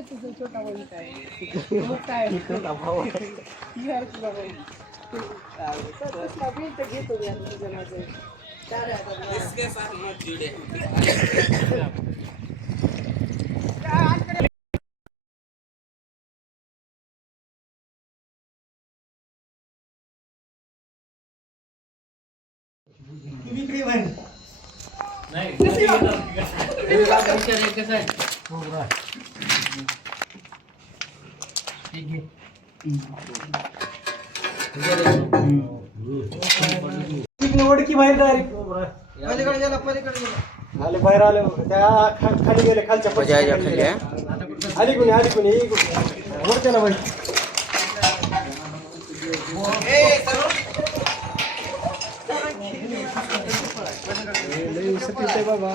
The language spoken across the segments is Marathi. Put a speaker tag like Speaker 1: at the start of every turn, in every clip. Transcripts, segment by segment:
Speaker 1: नंतर editing करून हे इकडे तुझं छोटा भाऊ इथं आहे मग काय बिहार तुझा भाऊ तर तसला bill तर घेतो मी आता तुझं माझं चार हजार
Speaker 2: वडकी बाहेर डायरेक्ट
Speaker 3: पलीकडे गेला पलीकडे गेला.
Speaker 2: आले बाहेर आले. त्या खा- खाली गेले खालच्या
Speaker 4: याच्या
Speaker 2: खाली गेले. आली कोणी आली कोणी ही कोणी. वरच्या ना बाई बाबा.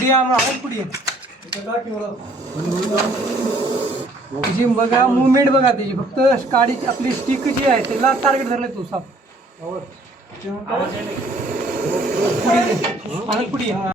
Speaker 5: पुढे आहे पुढे. जी बघा मुवमेंट बघा त्याची फक्त गाडीची आपली स्टिक जी आहे त्याला टार्गेट धरलं तू साप. पुढे आणि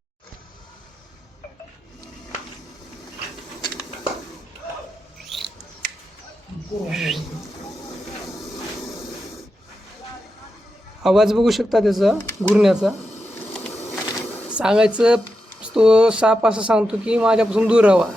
Speaker 5: आवाज बघू शकता त्याचा गुरण्याचा. सांगायचं तो साप असं सांगतो की माझ्यापासून दूर राहा.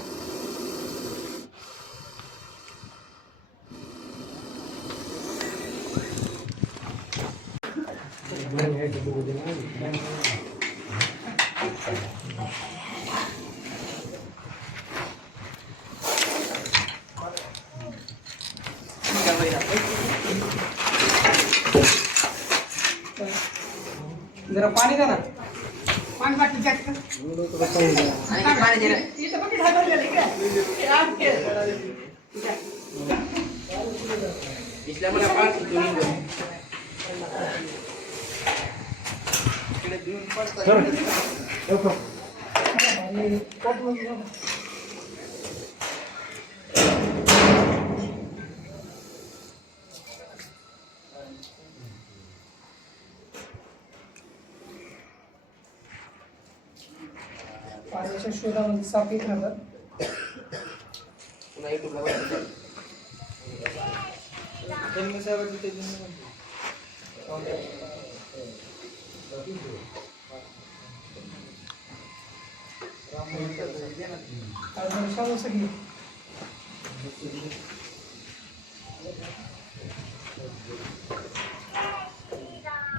Speaker 5: जरा पाणी द्या ना पाणी बाटली जास्त पाण्याच्या शोधामध्ये राहतात आज सांगू सगळी.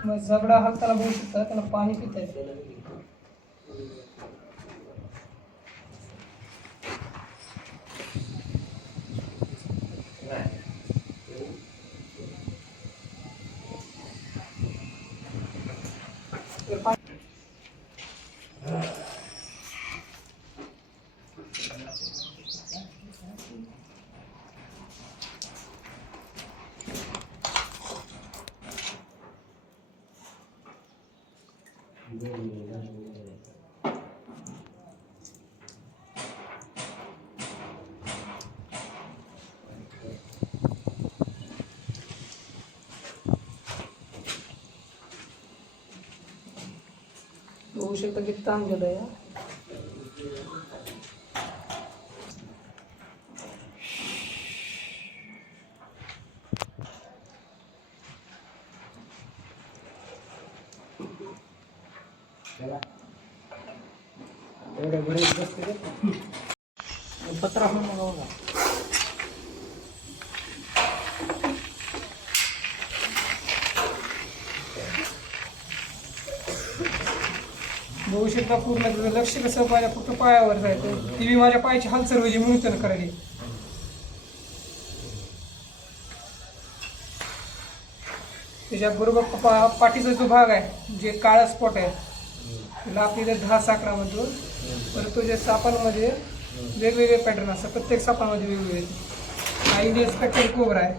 Speaker 5: मग जबडा हात त्याला बघू शकता त्याला पाणी पिता बघू शकता किती काम केलं या
Speaker 2: एवढ्या बरेच बसते पत्रा
Speaker 5: म्हणून शकता पूर्ण तुझं लक्ष कसं माझ्या फक्त पायावर जायचं. ती मी माझ्या पायाची हालचाल व्हायची म्हणून त्यानं करायची त्याच्याबरोबर पा पाठीचा जो भाग आहे जे काळा स्पॉट आहे त्याला आपली इथे दहा साखरा म्हणतो. परत तुझ्या सापांमध्ये वेगवेगळे पॅटर्न असतात प्रत्येक सापांमध्ये वेगवेगळे हा इंडियन स्पेक्टर कोबरा आहे.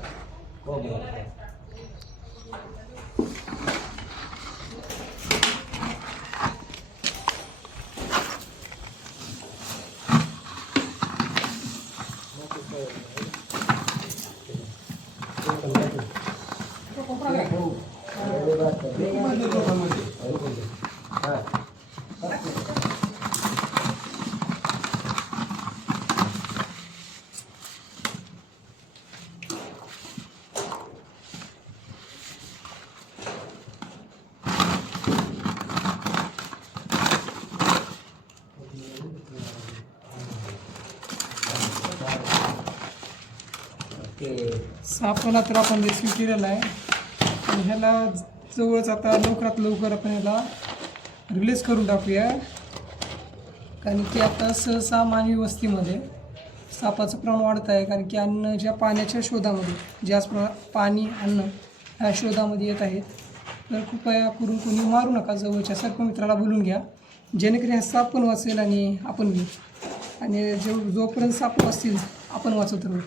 Speaker 5: सापाला तर आपण रेस्क्यू केलेला आहे. आणि ह्याला जवळच आता लवकरात लवकर आपण ह्याला रिलीज करून टाकूया. कारण की आता सहसा मानवी वस्तीमध्ये सापाचं प्रमाण वाढत आहे. कारण की अन्न ज्या पाण्याच्या शोधामध्ये ज्याच प्रमा पाणी अन्न ह्या शोधामध्ये येत आहेत. तर कृपया करून कोणी मारू नका. जवळच्या सर्प मित्राला बोलून घ्या. जेणेकरून हा साप पण वाचेल आणि आपण बी आणि जो जोपर्यंत साप वाचतील आपण वाचत राहू.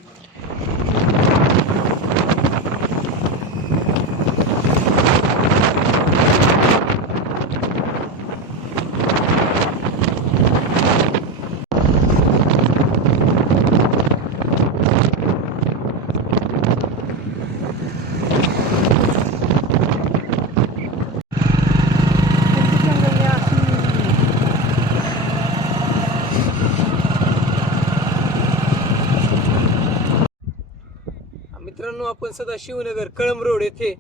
Speaker 5: आपण सदा शिवनगर कळंब रोड येथे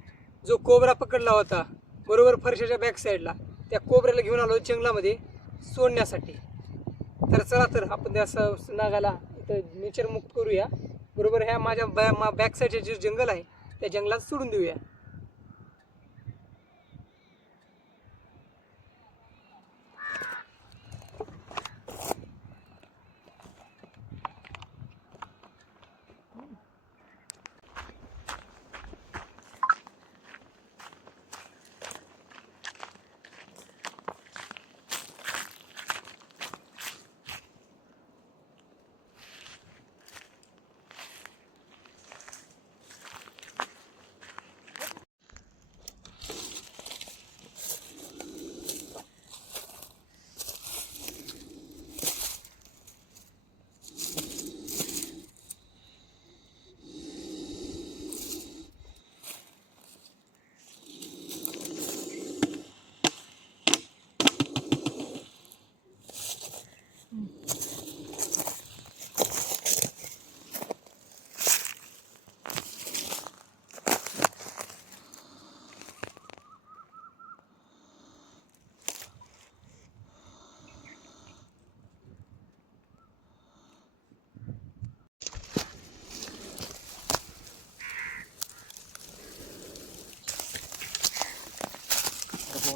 Speaker 5: जो कोबरा पकडला होता बरोबर फरशाच्या बॅक साईडला त्या कोबऱ्याला घेऊन आलो जंगलामध्ये सोडण्यासाठी. तर चला तर आपण त्या नागाला इथं नेचर मुक्त करूया. बरोबर ह्या माझ्या बॅ मा बॅक साईडचे जे जंगल आहे त्या जंगलात सोडून देऊया.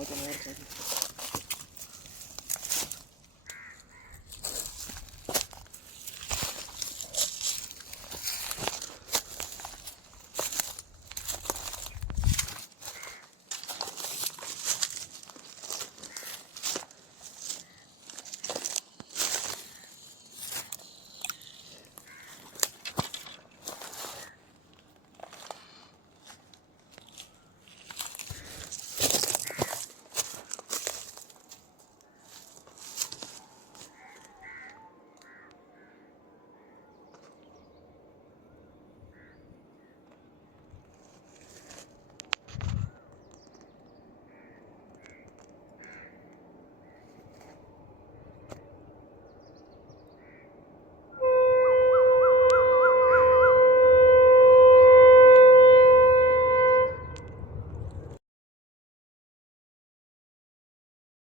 Speaker 5: automoverse.